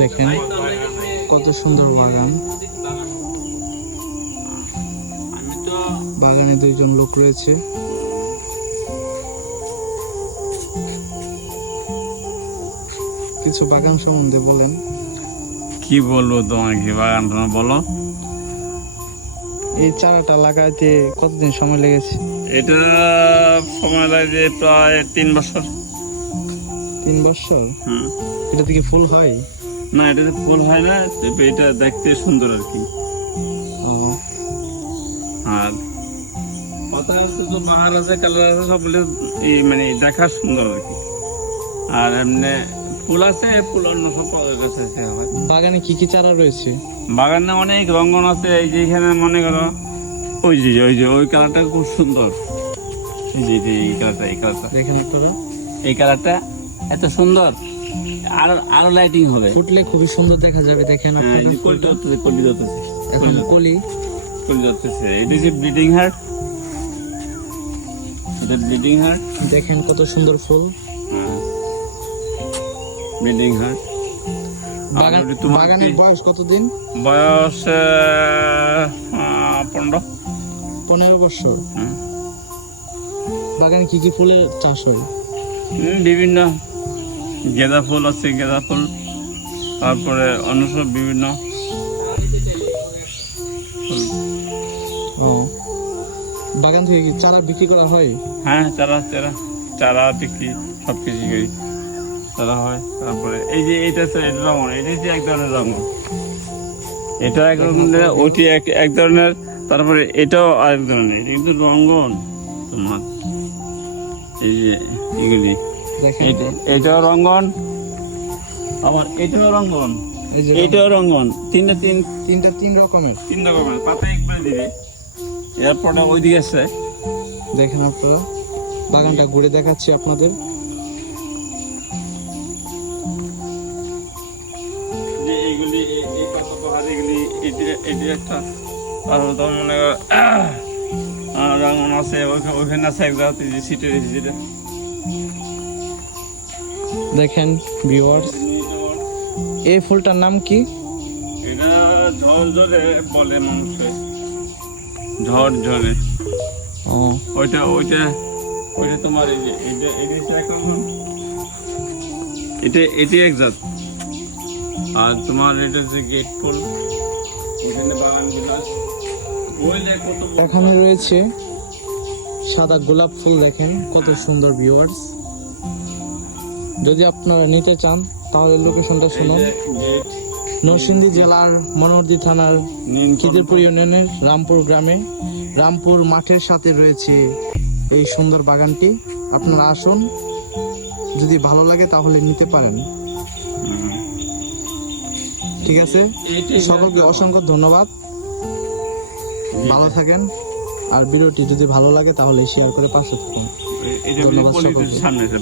দেখেন কত সুন্দর বাগান। বাগানে দুইজন লোক রয়েছে। কিছু বাগান সম্বন্ধে বলেন। কি বলবো তোমাকে, বাগান তোমার বলো। এই চারাটা লাগাইতে কতদিন সময় লেগেছে? এটা সময় লাগে প্রায় 3 বছর। 3 বছর? এটা থেকে ফুল হয় না, এটাতে ফুল হয় না, তবে এটা দেখতে সুন্দর আর কি। আর পাতা তো বাহার আছে, কালার আছে, সব মানে দেখা সুন্দর আর কি। আর এমনি ফুল আছে, ফুল অন্য সব গাছ আছে। বাগানে কি কি চারা রয়েছে? বাগানে অনেক রঙন আছে। এই যে এখানে মনে করো ওই কালারটা খুব সুন্দর। এই কালারটা দেখেন আপনারা, এই কালারটা এত সুন্দর। আরো লাইটিং হবে, ফুটলে খুবই সুন্দর দেখা যাবে। দেখেন আপনারা, এখন কলি ধরতেছে। এটা যে ব্লিডিং হার্ট, এটা ব্লিডিং হার্ট। দেখেন কত সুন্দর ফুল। Bleeding heart. বাগানের বয়স কতদিন? বয়স 15 বছর। বাগানে কি কি ফুলের চাষ হয়? বিভিন্ন গাঁদা ফুল আছে, গাঁদা ফুল, তারপরে অন্য সব বিভিন্ন ফুল। বাগান থেকে কি চারা বিক্রি করা হয়? হ্যাঁ, চারা বিক্রি সব কিছু করি, চারা হয়। তারপরে এই যে এটা রঙন, এটা হচ্ছে এক ধরনের রঙন, এটা এক ধরনের, ওইটি এক ধরনের, তারপরে এটাও আরেক ধরনের। এটা কিন্তু রঙন তোমার। এই যে এগুলি, এটাও রঙন, আবার এটাও রঙন, এটাও রঙন। তিন রকমের পাতা একবার দিবে। এরপরে ওইদিকে আছে, দেখেন আপনারা, বাগানটা ঘুরে দেখাচ্ছি আপনাদের। এইগুলি এই পাতা বাহার, এগুলি এটি একটা। আর মনে করো রঙন আছে, ওইখানে আছে এক জায়গাতে যে সিটে রয়েছে যেটা। দেখেন ভিউয়ার্স, এই ফুলটার নাম কি? এটা ঝড় বলে মানুষকে, ঝড়। ওইটা তোমার এই যে এটা এক জাত। আর তোমার এটা হচ্ছে গেট ফুল, ওখানে বাগান বিলাস। এখানে রয়েছে সাদা গোলাপ ফুল। দেখেন কত সুন্দর ভিউয়ার্স। যদি আপনারা নিতে চান তাহলে লোকেশনটা শুনুন। নরসিংদী জেলার মনোহরদী থানার খিদিরপুর ইউনিয়নের রামপুর গ্রামে, রামপুর মাঠের সাথে রয়েছে এই সুন্দর বাগানটি। আপনারা আসুন, যদি ভালো লাগে তাহলে নিতে পারেন। ঠিক আছে, সকলকে অসংখ্য ধন্যবাদ। ভালো থাকেন। আর ভিডিওটি যদি ভালো লাগে তাহলে শেয়ার করে পাশে থাকুন। ধন্যবাদ সকলকে।